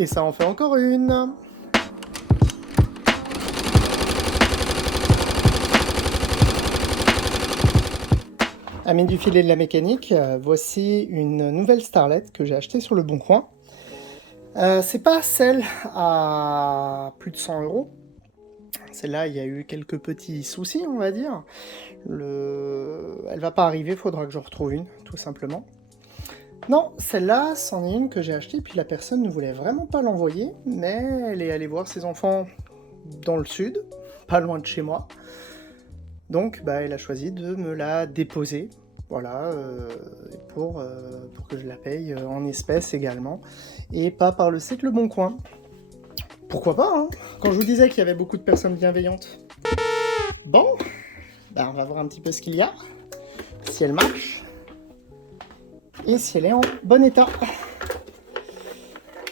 Et ça en fait encore une. Amis du filet de la mécanique, voici une nouvelle Starlet que j'ai achetée sur le Bon Coin. C'est pas celle à plus de 100 €. Celle-là, il y a eu quelques petits soucis, on va dire. Elle va pas arriver, faudra que je retrouve une, tout simplement. Non, celle-là, c'en est une que j'ai achetée, puis la personne ne voulait vraiment pas l'envoyer, mais elle est allée voir ses enfants dans le sud, pas loin de chez moi. Donc, elle a choisi de me la déposer, voilà, pour que je la paye en espèces également, et pas par le site Le Bon Coin. Pourquoi pas, hein? Quand je vous disais qu'il y avait beaucoup de personnes bienveillantes. Bon, on va voir un petit peu ce qu'il y a, si elle marche, et si elle est en bon état.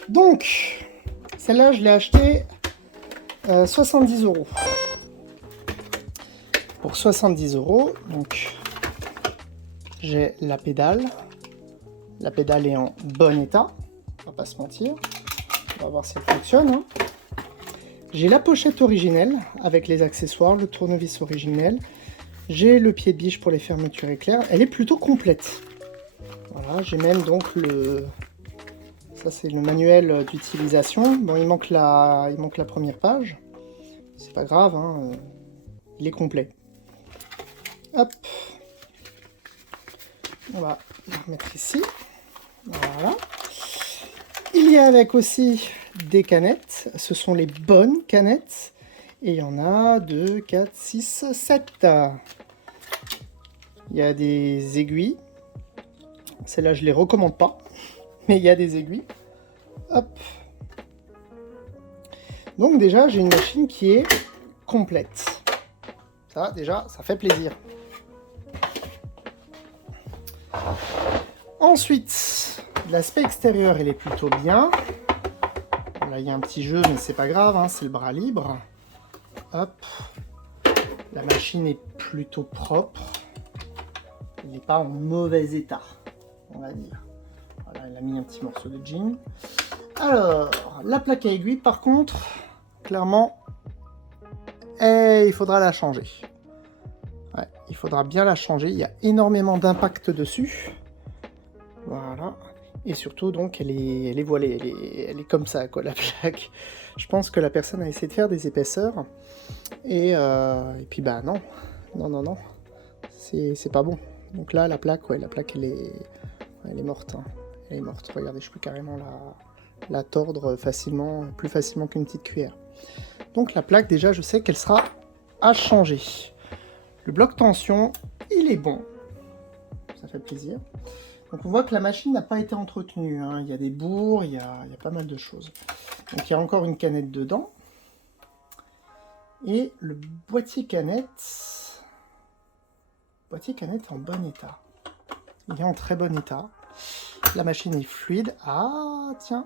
Donc, celle-là, je l'ai achetée 70 €. Pour 70 €, donc j'ai la pédale. La pédale est en bon état, on va pas se mentir. On va voir si elle fonctionne, hein. J'ai la pochette originelle avec les accessoires, le tournevis originel. J'ai le pied de biche pour les fermetures éclairs. Elle est plutôt complète. Voilà, j'ai même donc ça c'est le manuel d'utilisation. Bon, il manque la première page. C'est pas grave, hein, il est complet. Hop. On va la remettre ici. Voilà. Il y a avec aussi des canettes. Ce sont les bonnes canettes. Et il y en a 2, 4, 6, 7. Il y a des aiguilles. Celles-là, je les recommande pas. Mais il y a des aiguilles. Hop. Donc déjà, j'ai une machine qui est complète. Ça, déjà, ça fait plaisir. Ensuite, l'aspect extérieur, il est plutôt bien. Là, il y a un petit jeu, mais c'est pas grave, hein, c'est le bras libre. Hop. La machine est plutôt propre. Elle n'est pas en mauvais état, on va dire. Voilà, elle a mis un petit morceau de jean. Alors, la plaque à aiguille, par contre, clairement, il faudra la changer. Ouais, il faudra bien la changer. Il y a énormément d'impact dessus. Voilà. Et surtout, donc, elle est voilée. Elle est comme ça, quoi, la plaque. Je pense que la personne a essayé de faire des épaisseurs. Et puis, non. Non. C'est pas bon. Donc là, la plaque, ouais, elle est morte. Hein. Elle est morte. Regardez, je peux carrément la tordre facilement, plus facilement qu'une petite cuillère. Donc la plaque, déjà, je sais qu'elle sera à changer. Le bloc tension, il est bon. Ça fait plaisir. Donc on voit que la machine n'a pas été entretenue. Hein. Il y a des bourres, il y a pas mal de choses. Donc il y a encore une canette dedans. Et le boîtier canette est en bon état. Il est en très bon état. La machine est fluide. Ah, tiens.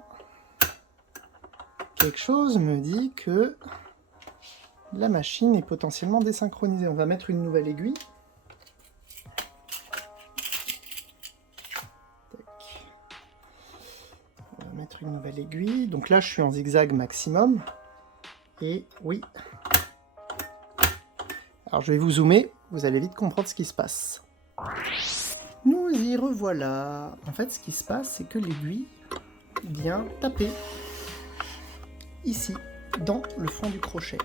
Quelque chose me dit que la machine est potentiellement désynchronisée. On va mettre une nouvelle aiguille. On va mettre une nouvelle aiguille. Donc là, je suis en zigzag maximum. Et oui. Alors, je vais vous zoomer. Vous allez vite comprendre ce qui se passe. Nous y revoilà. En fait, ce qui se passe, c'est que l'aiguille vient taper ici, dans le fond du crochet.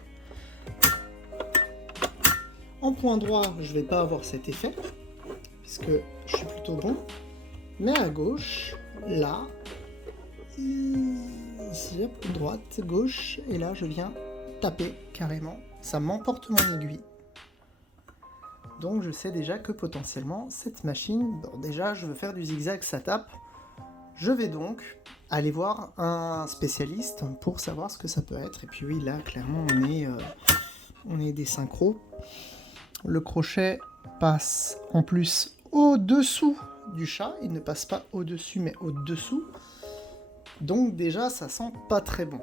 En point droit, je ne vais pas avoir cet effet, puisque je suis plutôt bon. Mais à gauche, là, ici, hop, droite, gauche, et là, je viens taper carrément. Ça m'emporte mon aiguille. Donc je sais déjà que potentiellement, cette machine, bon, déjà, je veux faire du zigzag, ça tape. Je vais donc aller voir un spécialiste pour savoir ce que ça peut être. Et puis oui, là, clairement, on est des synchros. Le crochet passe en plus au-dessous du chat. Il ne passe pas au-dessus, mais au-dessous. Donc déjà, ça sent pas très bon.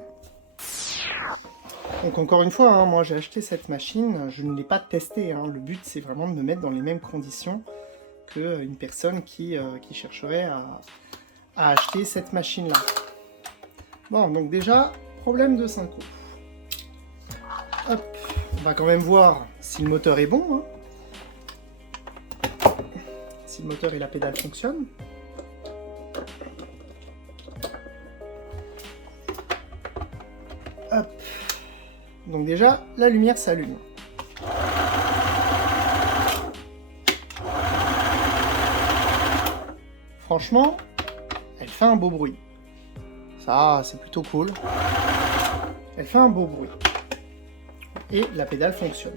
Donc encore une fois, hein, moi j'ai acheté cette machine, je ne l'ai pas testée. Hein. Le but, c'est vraiment de me mettre dans les mêmes conditions qu'une personne qui chercherait à acheter cette machine-là. Bon, donc déjà, problème de synchro. Hop, on va quand même voir si le moteur est bon. Hein. Si le moteur et la pédale fonctionnent. Hop. Donc déjà, la lumière s'allume. Franchement, elle fait un beau bruit. Ça, c'est plutôt cool. Elle fait un beau bruit. Et la pédale fonctionne.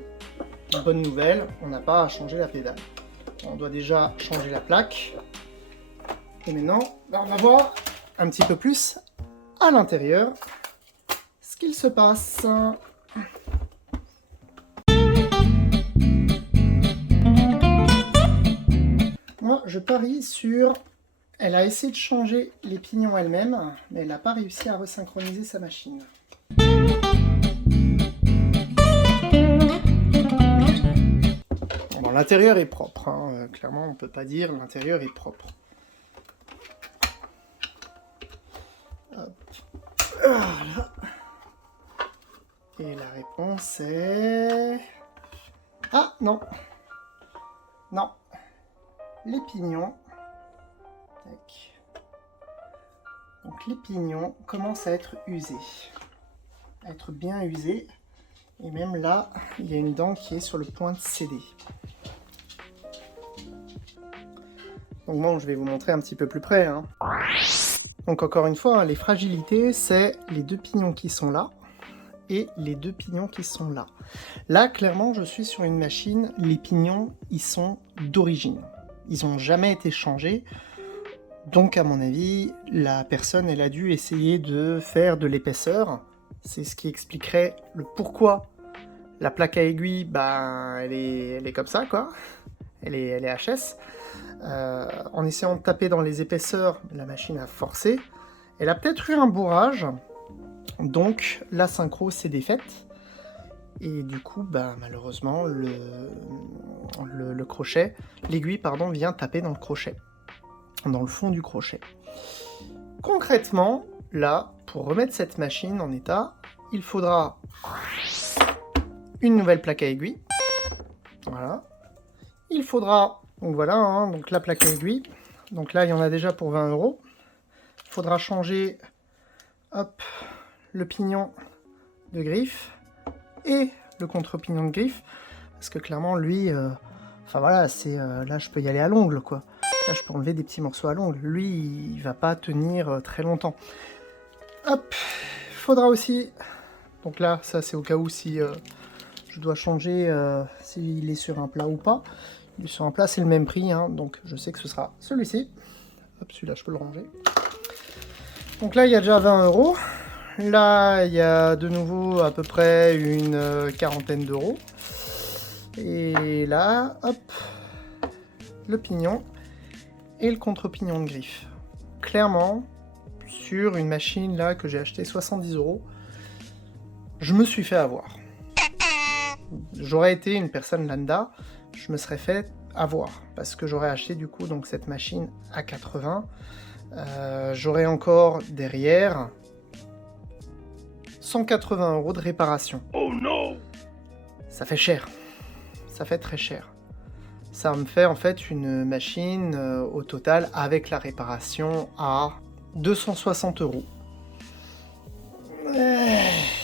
Bonne nouvelle, on n'a pas à changer la pédale. On doit déjà changer la plaque. Et maintenant, on va voir un petit peu plus à l'intérieur ce qu'il se passe. Moi, je parie sur... Elle a essayé de changer les pignons elle-même, mais elle n'a pas réussi à resynchroniser sa machine. Bon, l'intérieur est propre, hein. Clairement on ne peut pas dire l'intérieur est propre. Hop. Voilà. Et la réponse est... Ah non. Non. Les pignons. Tac. Donc les pignons commencent à être usés. À être bien usés. Et même là, il y a une dent qui est sur le point de céder. Donc bon, je vais vous montrer un petit peu plus près. Hein. Donc encore une fois, les fragilités, c'est les deux pignons qui sont là et les deux pignons qui sont là. Là, clairement, je suis sur une machine, les pignons, ils sont d'origine. Ils n'ont jamais été changés. Donc à mon avis, la personne, elle a dû essayer de faire de l'épaisseur. C'est ce qui expliquerait le pourquoi la plaque à aiguille, bah, elle est comme ça, quoi. Elle est HS. En essayant de taper dans les épaisseurs, la machine a forcé. Elle a peut-être eu un bourrage, donc la synchro s'est défaite. Et du coup, bah, malheureusement, le crochet, l'aiguille, pardon, vient taper dans le crochet, dans le fond du crochet. Concrètement, là, pour remettre cette machine en état, il faudra une nouvelle plaque à aiguille. Voilà. Il faudra, donc voilà, hein, donc la plaque à aiguille. Donc là, il y en a déjà pour 20 €. Il faudra changer, hop, le pignon de griffe et le contre-pignon de griffe. Parce que clairement, lui, enfin voilà, c'est là, je peux y aller à l'ongle, quoi. Là, je peux enlever des petits morceaux à l'ongle. Lui, il va pas tenir très longtemps. Hop, il faudra aussi... Donc là, ça, c'est au cas où si je dois changer s'il est sur un plat ou pas. Il est sur un plat, c'est le même prix, hein, donc je sais que ce sera celui-ci. Hop, celui-là, je peux le ranger. Donc là, il y a déjà 20 €. Là, il y a de nouveau à peu près une quarantaine d'euros. Et là, hop, le pignon et le contre-pignon de griffe. Clairement, sur une machine là que j'ai acheté 70 €, je me suis fait avoir. J'aurais été une personne lambda, je me serais fait avoir parce que j'aurais acheté du coup donc cette machine à 80. J'aurais encore derrière 180 € de réparation. Oh non! Ça fait cher. Ça fait très cher. Ça me fait en fait une machine au total avec la réparation à 260 €.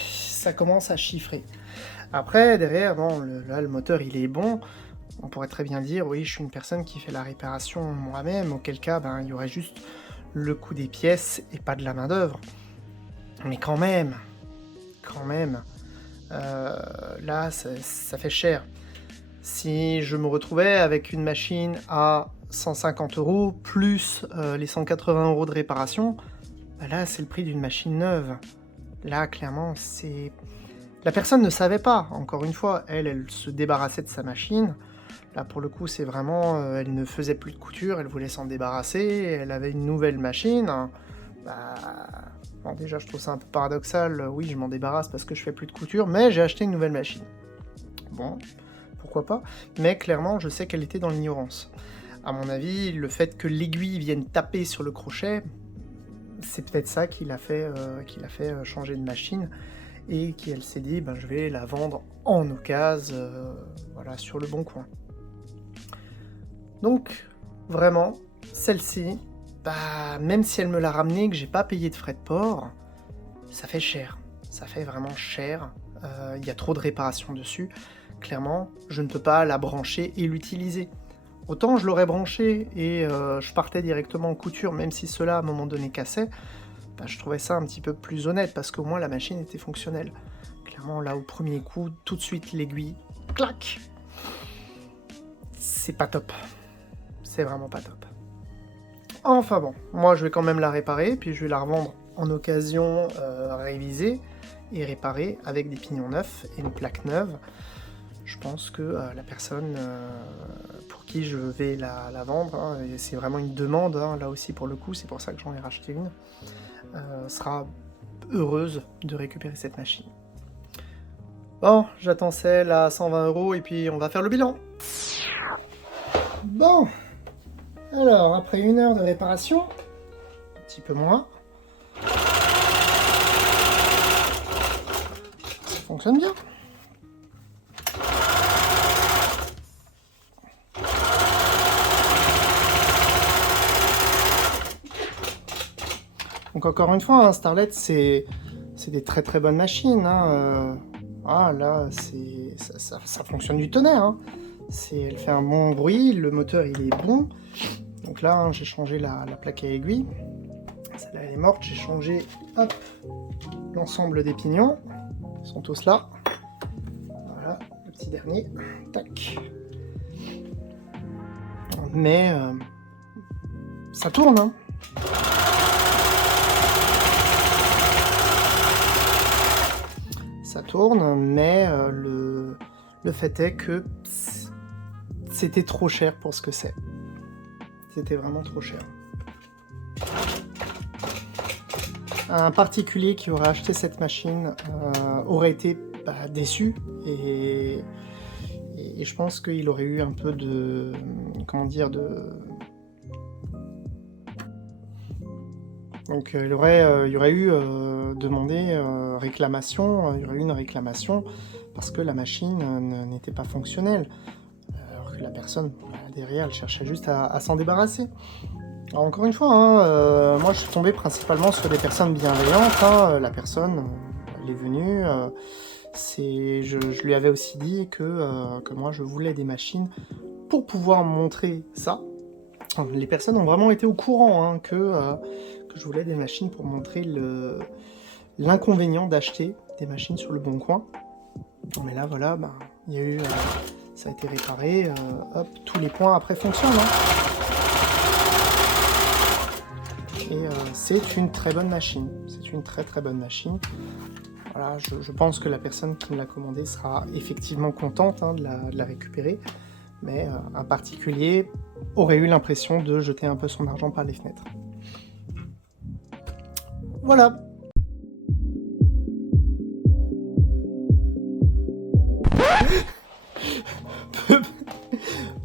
Ça commence à chiffrer. Après, derrière, bon, là, le moteur, il est bon. On pourrait très bien dire, oui, je suis une personne qui fait la réparation moi-même, auquel cas, ben, il y aurait juste le coût des pièces et pas de la main-d'œuvre. Mais quand même, là, ça fait cher. Si je me retrouvais avec une machine à 150 € plus les 180 € de réparation, ben là, c'est le prix d'une machine neuve. Là, clairement, c'est... La personne ne savait pas, encore une fois, elle se débarrassait de sa machine. Là, pour le coup, c'est vraiment... elle ne faisait plus de couture, elle voulait s'en débarrasser, elle avait une nouvelle machine. Bah... Bon, déjà, je trouve ça un peu paradoxal. Oui, je m'en débarrasse parce que je fais plus de couture, mais j'ai acheté une nouvelle machine. Bon, pourquoi pas. Mais clairement, je sais qu'elle était dans l'ignorance. À mon avis, le fait que l'aiguille vienne taper sur le crochet, c'est peut-être ça qui l'a fait, changer de machine et qu'elle s'est dit ben, je vais la vendre en occasion, voilà, sur le bon coin. Donc vraiment, celle-ci, bah, même si elle me l'a ramenée, que j'ai pas payé de frais de port, ça fait cher. Ça fait vraiment cher. Il y a trop de réparations dessus. Clairement, je ne peux pas la brancher et l'utiliser. Autant je l'aurais branché et je partais directement en couture, même si cela à un moment donné cassait, bah, je trouvais ça un petit peu plus honnête parce qu'au moins la machine était fonctionnelle. Clairement, là au premier coup, tout de suite l'aiguille, clac. C'est pas top. C'est vraiment pas top. Enfin bon, moi je vais quand même la réparer, puis je vais la revendre en occasion révisée et réparée avec des pignons neufs et une plaque neuve. Je pense que la personne pour qui je vais la vendre, hein, et c'est vraiment une demande, hein, là aussi pour le coup, c'est pour ça que j'en ai racheté une, sera heureuse de récupérer cette machine. Bon, j'attends celle à 120 € et puis on va faire le bilan. Bon, alors après 1 heure de réparation, un petit peu moins, ça fonctionne bien. Donc encore une fois, hein, Starlet, c'est des très très bonnes machines. Hein, ah là, ça fonctionne du tonnerre. Hein. Elle fait un bon bruit, le moteur il est bon. Donc là, hein, j'ai changé la plaque à aiguille. Celle-là elle est morte, j'ai changé l'ensemble des pignons. Ils sont tous là. Voilà, le petit dernier. Tac. Mais ça tourne, hein. Ça tourne, mais le fait est que c'était trop cher pour ce que c'est. C'était vraiment trop cher. Un particulier qui aurait acheté cette machine aurait été déçu et je pense qu'il aurait eu un peu de... comment dire, donc il y aurait eu demandé réclamation, il y aurait eu une réclamation parce que la machine n'était pas fonctionnelle. Alors que la personne, derrière, elle cherchait juste à s'en débarrasser. Alors encore une fois, hein, moi je suis tombé principalement sur des personnes bienveillantes. Hein, la personne, elle est venue, je lui avais aussi dit que moi je voulais des machines pour pouvoir montrer ça. Les personnes ont vraiment été au courant hein, que je voulais des machines pour montrer l'inconvénient d'acheter des machines sur le bon coin. Mais là, voilà, il y a eu, ça a été réparé, hop, tous les points après fonctionnent. Hein. Et c'est une très bonne machine. C'est une très très bonne machine. Voilà, je pense que la personne qui me l'a commandée sera effectivement contente hein, de la récupérer. Mais un particulier aurait eu l'impression de jeter un peu son argent par les fenêtres. Voilà.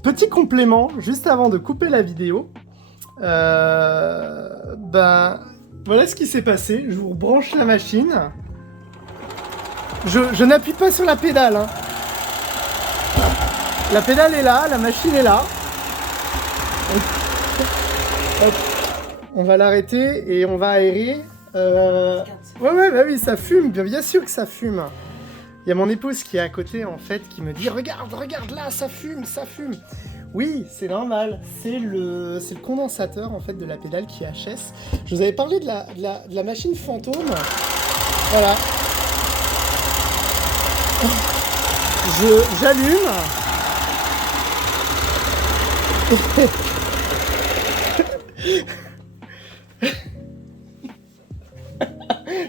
Petit complément, juste avant de couper la vidéo. Voilà ce qui s'est passé. Je vous rebranche la machine. Je n'appuie pas sur la pédale. Hein. La pédale est là, la machine est là. Hop. On va l'arrêter et on va aérer. Ouais, bah oui, ça fume, bien sûr que ça fume. Il y a mon épouse qui est à côté, en fait, qui me dit « Regarde là, ça fume !» Oui, c'est normal. C'est le condensateur, en fait, de la pédale qui est HS. Je vous avais parlé de la machine fantôme. Voilà. J'allume.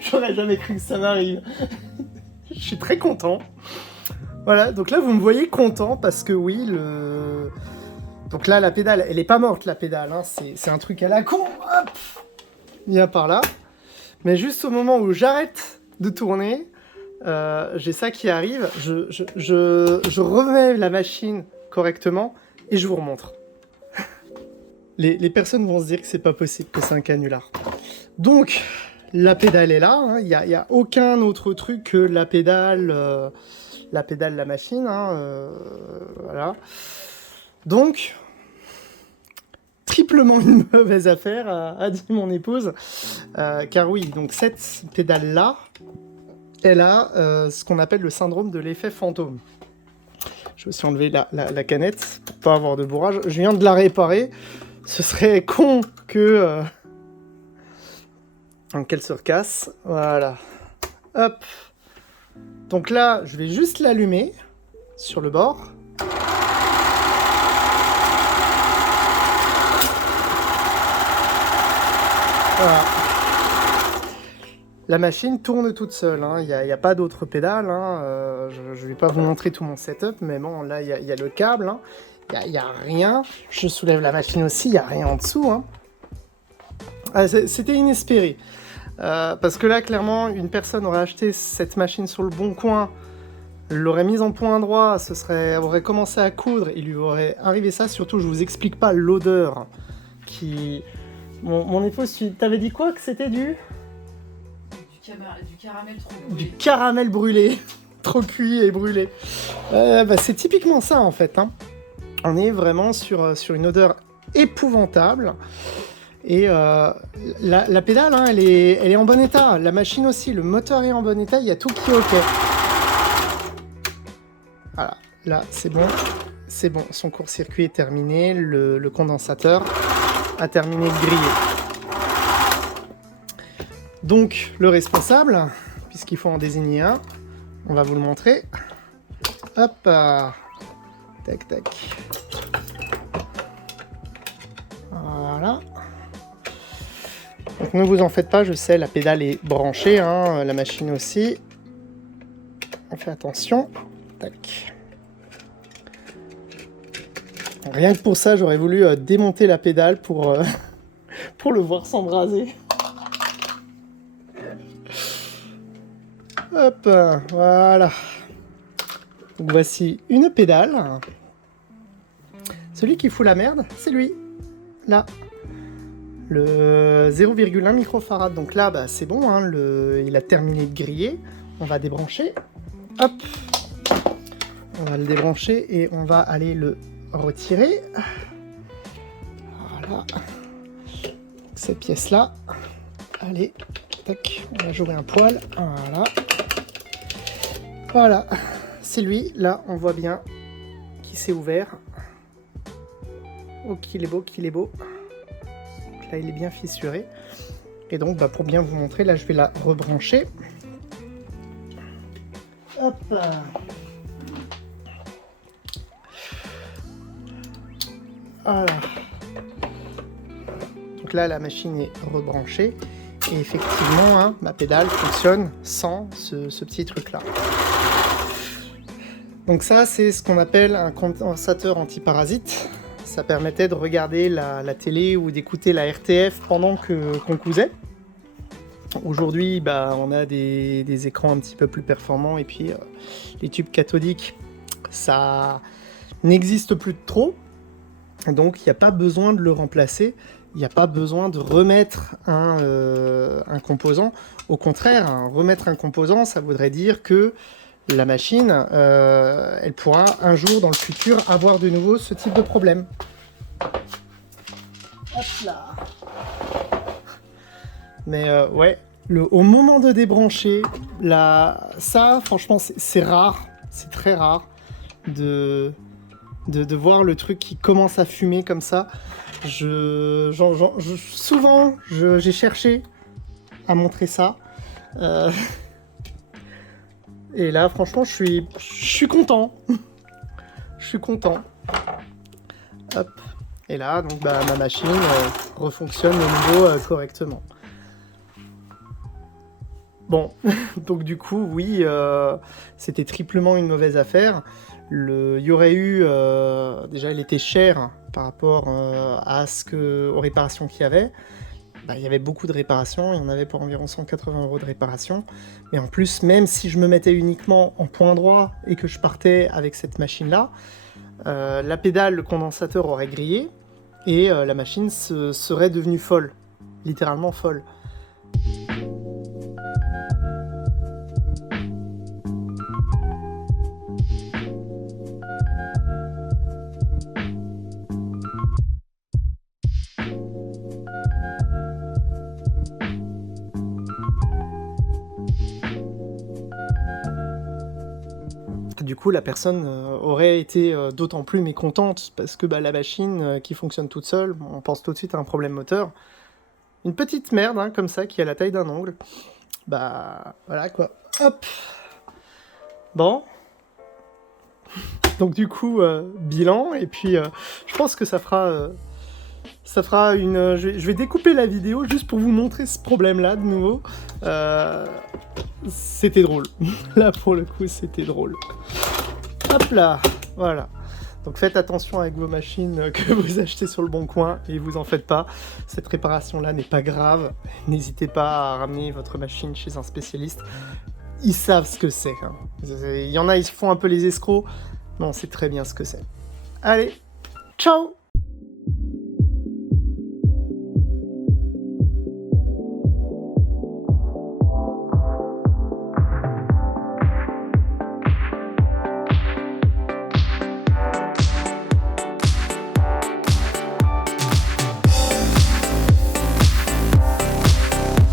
J'aurais jamais cru que ça m'arrive. Je suis très content. Voilà, donc là vous me voyez content parce que oui, donc là la pédale, elle est pas morte la pédale, hein. C'est un truc à la con. Hop, vient par là. Mais juste au moment où j'arrête de tourner, j'ai ça qui arrive. Je remets la machine correctement et je vous remontre. Les personnes vont se dire que c'est pas possible, que c'est un canular. Donc, la pédale est là, hein. Il n'y a aucun autre truc que la pédale, la machine, hein, voilà. Donc, triplement une mauvaise affaire, a dit mon épouse, car oui, donc cette pédale-là, elle a ce qu'on appelle le syndrome de l'effet fantôme. Je vais aussi enlever la canette pour pas avoir de bourrage. Je viens de la réparer. Ce serait con que qu'elle se recasse. Voilà. Hop. Donc là, je vais juste l'allumer sur le bord. Voilà. La machine tourne toute seule, hein. Il n'y a pas d'autre pédale, hein. Je ne vais pas vous montrer tout mon setup, mais bon, là, il y a le câble, hein. Il n'y a rien. Je soulève la machine aussi, il n'y a rien en dessous, hein. Ah, c'était inespéré. Parce que là, clairement, une personne aurait acheté cette machine sur le bon coin, l'aurait mise en point droit, aurait commencé à coudre, il lui aurait arrivé ça. Surtout, je vous explique pas l'odeur qui... Mon épouse, t'avais dit quoi que c'était du caramel trop brûlé. Du caramel brûlé, trop cuit et brûlé. C'est typiquement ça en fait, hein. On est vraiment sur une odeur épouvantable. Et la pédale, hein, elle est en bon état. La machine aussi, le moteur est en bon état. Il y a tout qui est ok. Voilà, là c'est bon. C'est bon, son court-circuit est terminé. Le condensateur a terminé de griller. Donc le responsable, puisqu'il faut en désigner un, on va vous le montrer. Hop, tac tac. Voilà. Donc ne vous en faites pas, je sais, la pédale est branchée, hein, la machine aussi. On fait attention. Tac. Rien que pour ça, j'aurais voulu démonter la pédale pour le voir s'embraser. Hop, voilà. Donc voici une pédale. Celui qui fout la merde, c'est lui. Là. Le 0,1 microfarad. Donc là, bah, c'est bon, hein, il a terminé de griller. On va débrancher. Hop. On va le débrancher et on va aller le retirer. Voilà. Cette pièce-là. Allez. Tac. On va jouer un poil. Voilà. Voilà, c'est lui, là on voit bien qu'il s'est ouvert. Oh qu'il est beau, qu'il est beau. Donc là il est bien fissuré. Et donc bah, pour bien vous montrer, là je vais la rebrancher. Hop. Voilà. Donc là la machine est rebranchée. Et effectivement, hein, ma pédale fonctionne sans ce petit truc là. Donc ça, c'est ce qu'on appelle un condensateur antiparasite. Ça permettait de regarder la télé ou d'écouter la RTF pendant qu'on cousait. Aujourd'hui, bah, on a des écrans un petit peu plus performants et puis les tubes cathodiques, ça n'existe plus de trop. Donc il n'y a pas besoin de le remplacer. Il n'y a pas besoin de remettre un composant. Au contraire, remettre un composant, ça voudrait dire que la machine, elle pourra un jour dans le futur avoir de nouveau ce type de problème. Hop là. Mais ouais, au moment de débrancher, ça franchement c'est rare, c'est très rare de voir le truc qui commence à fumer comme ça. Souvent, j'ai cherché à montrer ça. Et là, franchement, je suis content. Je suis content. Hop. Et là, donc, bah, ma machine refonctionne de nouveau correctement. Bon, donc du coup, oui, c'était triplement une mauvaise affaire. Il y aurait eu... déjà, il était cher par rapport aux réparations qu'il y avait. Bah, il y avait beaucoup de réparations, il y en avait pour environ 180 € de réparation. Mais en plus, même si je me mettais uniquement en point droit et que je partais avec cette machine-là, la pédale, le condensateur aurait grillé et la machine serait devenue folle, littéralement folle. coup, la personne aurait été d'autant plus mécontente, parce que la machine qui fonctionne toute seule, on pense tout de suite à un problème moteur. Une petite merde, hein, comme ça, qui a la taille d'un ongle. Bah, voilà, quoi. Hop. Bon. Donc du coup, bilan, et puis je pense que ça fera une... je vais découper la vidéo juste pour vous montrer ce problème-là, de nouveau. C'était drôle. Là, pour le coup, c'était drôle. Hop là, voilà. Donc faites attention avec vos machines que vous achetez sur le bon coin, et vous en faites pas. Cette réparation-là n'est pas grave. N'hésitez pas à ramener votre machine chez un spécialiste. Ils savent ce que c'est. Hein. Il y en a, ils se font un peu les escrocs, mais on sait très bien ce que c'est. Allez, ciao!